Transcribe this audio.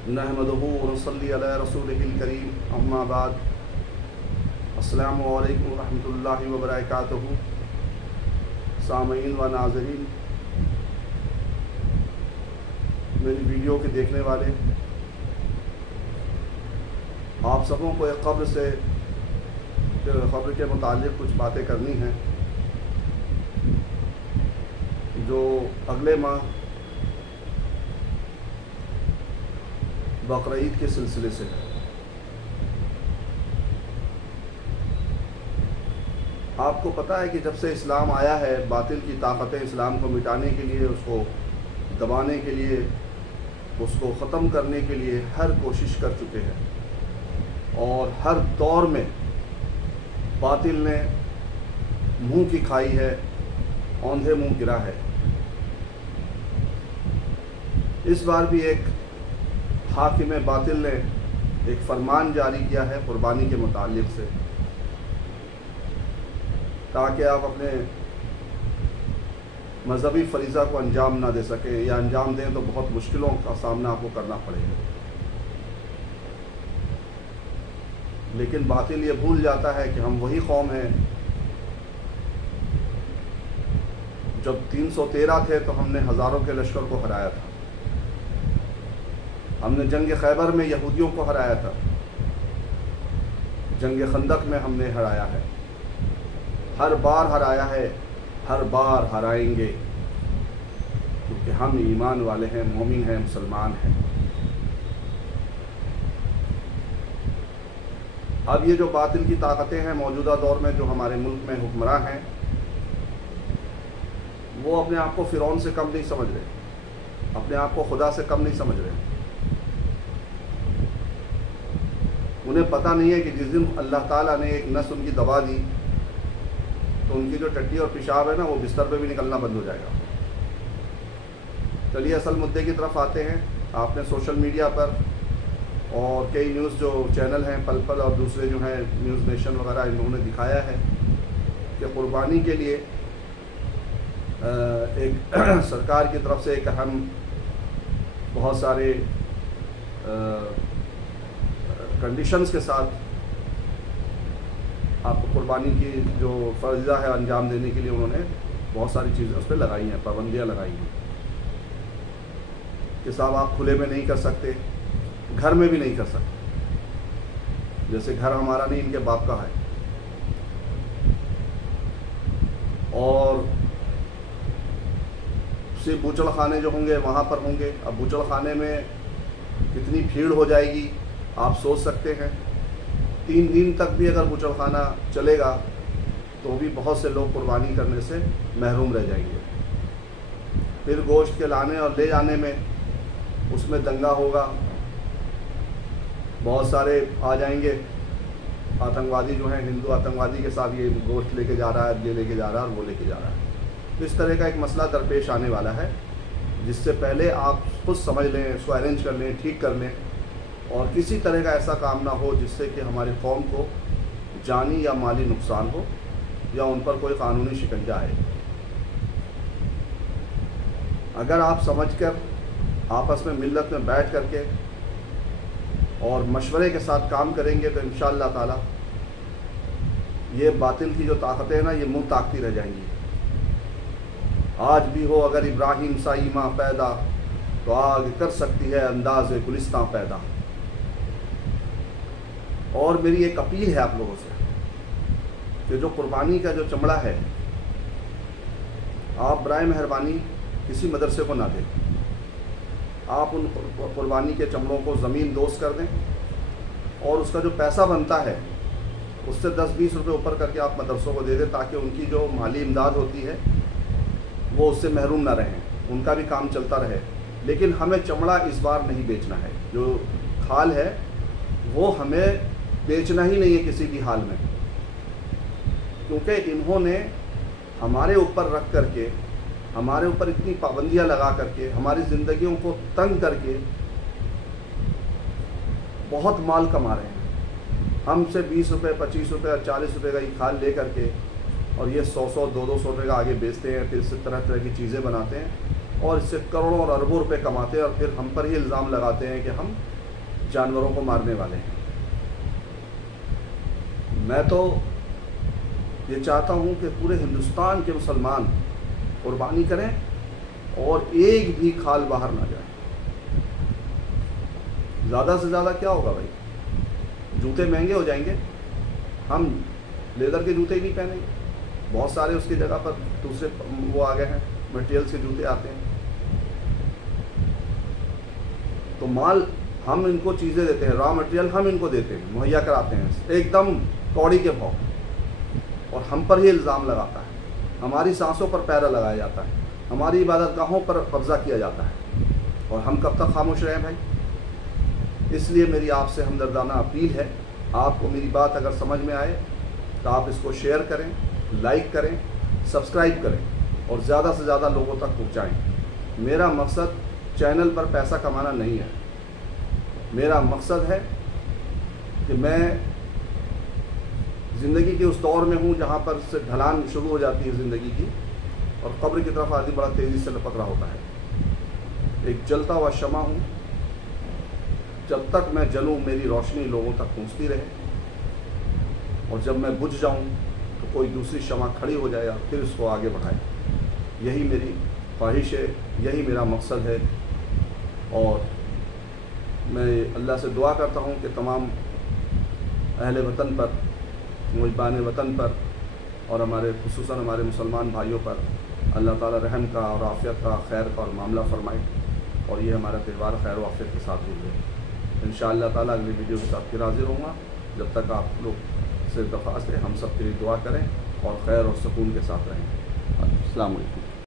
नहमदुहु व नसल्ली अला रसूलिहिल करीम अम्मा बाद। अस्सलामु अलैकुम व रहमतुल्लाहि व बरकातुहू। सामीन व नाज़रीन, मेरी वीडियो के देखने वाले, आप सबों को एक ख़ब्र के मुतालिक कुछ बातें करनी हैं जो अगले माह बकरीद के सिलसिले से है। आपको पता है कि जब से इस्लाम आया है, बातिल की ताकतें इस्लाम को मिटाने के लिए, उसको दबाने के लिए, उसको ख़त्म करने के लिए हर कोशिश कर चुके हैं और हर दौर में बातिल ने मुंह की खाई है, औंधे मुंह गिरा है। इस बार भी एक हाकिम बातिल ने एक फरमान जारी किया है कुर्बानी के मुतालिक से, ताकि आप अपने मजहबी फरीज़ा को अंजाम ना दे सकें, या अंजाम दें तो बहुत मुश्किलों का सामना आपको करना पड़ेगा। लेकिन बातिल ये भूल जाता है कि हम वही कौम हैं, जब 313 थे तो हमने हज़ारों के लश्कर को हराया था। हमने जंग खैबर में यहूदियों को हराया था, जंग खंदक में हमने हराया है, हर बार हराया है, हर बार हराएंगे, क्योंकि हम ईमान वाले हैं, मोमिन हैं, मुसलमान हैं। अब ये जो बातिल की ताकतें हैं मौजूदा दौर में, जो हमारे मुल्क में हुक्मरान हैं, वो अपने आप को फ़िरौन से कम नहीं समझ रहे, अपने आप को खुदा से कम नहीं समझ रहे। उन्हें पता नहीं है कि जिस दिन अल्लाह ताला ने एक नस उनकी दबा दी तो उनकी जो टट्टी और पेशाब है ना, वो बिस्तर पे भी निकलना बंद हो जाएगा। चलिए असल मुद्दे की तरफ आते हैं। आपने सोशल मीडिया पर और कई न्यूज़ जो चैनल हैं, पल पल और दूसरे जो हैं न्यूज़ नेशन वगैरह, इन्होंने दिखाया है कि कुर्बानी के लिए एक सरकार की तरफ से एक अहम बहुत सारे कंडीशंस के साथ आपको कुर्बानी की जो फर्ज़ा है अंजाम देने के लिए उन्होंने बहुत सारी चीज़ें उस पर लगाई हैं, पाबंदियाँ लगाई हैं कि साहब आप खुले में नहीं कर सकते, घर में भी नहीं कर सकते। जैसे घर हमारा नहीं, इनके बाप का है। और सिर्फ बूचड़ खाने जो होंगे वहाँ पर होंगे। अब बूचड़ खाने में कितनी भीड़ हो जाएगी आप सोच सकते हैं। 3 दिन तक भी अगर बूचड़ खाना चलेगा तो भी बहुत से लोग कुर्बानी करने से महरूम रह जाएंगे। फिर गोश्त के लाने और ले जाने में उसमें दंगा होगा, बहुत सारे आ जाएंगे आतंकवादी जो हैं, हिंदू आतंकवादी के साथ ये गोश्त लेके जा रहा है, ये लेके जा रहा है और वो लेके जा रहा है। तो इस तरह का एक मसला दरपेश आने वाला है, जिससे पहले आप खुद समझ लें, इसको अरेंज कर लें, ठीक कर लें, और किसी तरह का ऐसा काम ना हो जिससे कि हमारी कौम को जानी या माली नुकसान हो या उन पर कोई कानूनी शिकंजा आए। अगर आप समझकर आपस में मिल्लत में बैठ करके और मशवरे के साथ काम करेंगे तो इंशाअल्लाह ताला ये बातिल की जो ताकतें हैं ना, ये मुँह ताकती रह जाएंगी। आज भी हो अगर इब्राहिम सा ईमा पैदा, तो आग कर सकती है अंदाज़ गुलिस्तां पैदा। और मेरी एक अपील है आप लोगों से कि जो कुर्बानी का जो चमड़ा है, आप बराए मेहरबानी किसी मदरसे को ना दें। आप उन कुर्बानी के चमड़ों को ज़मीन दोस्त कर दें और उसका जो पैसा बनता है उससे 10-20 रुपये ऊपर करके आप मदरसों को दे दें, ताकि उनकी जो माली इमदाद होती है वो उससे महरूम ना रहें, उनका भी काम चलता रहे। लेकिन हमें चमड़ा इस बार नहीं बेचना है। जो खाल है वो हमें बेचना ही नहीं है किसी भी हाल में, क्योंकि इन्होंने हमारे ऊपर रख करके, हमारे ऊपर इतनी पाबंदियां लगा करके, हमारी ज़िंदगियों को तंग करके बहुत माल कमा रहे हैं। हमसे 20 रुपये, 25 रुपये और 40 रुपये का ये खाल ले करके और ये 100-100, 200 रुपये का आगे बेचते हैं, फिर से तरह तरह की चीज़ें बनाते हैं। اور اس سے کروڑوں اور اربوں روپے کماتے ہیں، اور پھر ہم پر ہی الزام لگاتے ہیں کہ ہم جانوروں کو مارنے والے ہیں۔ میں تو یہ چاہتا ہوں کہ پورے ہندوستان کے مسلمان قربانی کریں اور ایک بھی کھال باہر نہ جائے۔ زیادہ سے زیادہ کیا ہوگا بھائی؟ جوتے مہنگے ہو جائیں گے، ہم لیدر کے جوتے ہی نہیں پہنیں گے، بہت سارے اس کی جگہ پر دوسرے وہ آ گئے ہیں، مٹیریلس کے جوتے آتے ہیں۔ تو مال ہم ان کو چیزیں دیتے ہیں، را مٹیریل ہم ان کو دیتے ہیں، مہیا کراتے ہیں ایک دم کوڑی کے بھاؤ، اور ہم پر ہی الزام لگاتا ہے، ہماری سانسوں پر پیرا لگایا جاتا ہے، ہماری عبادت گاہوں پر قبضہ کیا جاتا ہے، اور ہم کب تک خاموش رہیں بھائی؟ اس لیے میری آپ سے ہمدردانہ اپیل ہے، آپ کو میری بات اگر سمجھ میں آئے تو آپ اس کو شیئر کریں، لائک کریں، سبسکرائب کریں، اور زیادہ سے زیادہ لوگوں تک پہنچائیں۔ میرا مقصد چینل پر پیسہ کمانا نہیں ہے، میرا مقصد ہے کہ میں زندگی کے اس دور میں ہوں جہاں پر سے ڈھلان شروع ہو جاتی ہے زندگی کی، اور قبر کی طرف آدمی بڑا تیزی سے لپک رہا ہوتا ہے۔ ایک جلتا ہوا شمع ہوں، جب تک میں جلوں میری روشنی لوگوں تک پہنچتی رہے، اور جب میں بجھ جاؤں تو کوئی دوسری شمع کھڑی ہو جائے اور پھر اس کو آگے بڑھائے۔ یہی میری خواہش ہے، یہی میرا مقصد ہے، اور میں اللہ سے دعا کرتا ہوں کہ تمام اہل وطن پر، محبان وطن پر، اور خصوصاً ہمارے مسلمان بھائیوں پر اللہ تعالیٰ رحم کا اور عافیت کا، خیر کا اور معاملہ فرمائے، اور یہ ہمارا تہوار خیر و عافیت کے ساتھ گزرے۔ انشاءاللہ تعالیٰ اگلی ویڈیو کے ساتھ پھر حاضر ہوں گا۔ جب تک آپ لوگ سے درخواست ہے ہم سب کے لیے دعا کریں اور خیر اور سکون کے ساتھ رہیں۔ السلام علیکم۔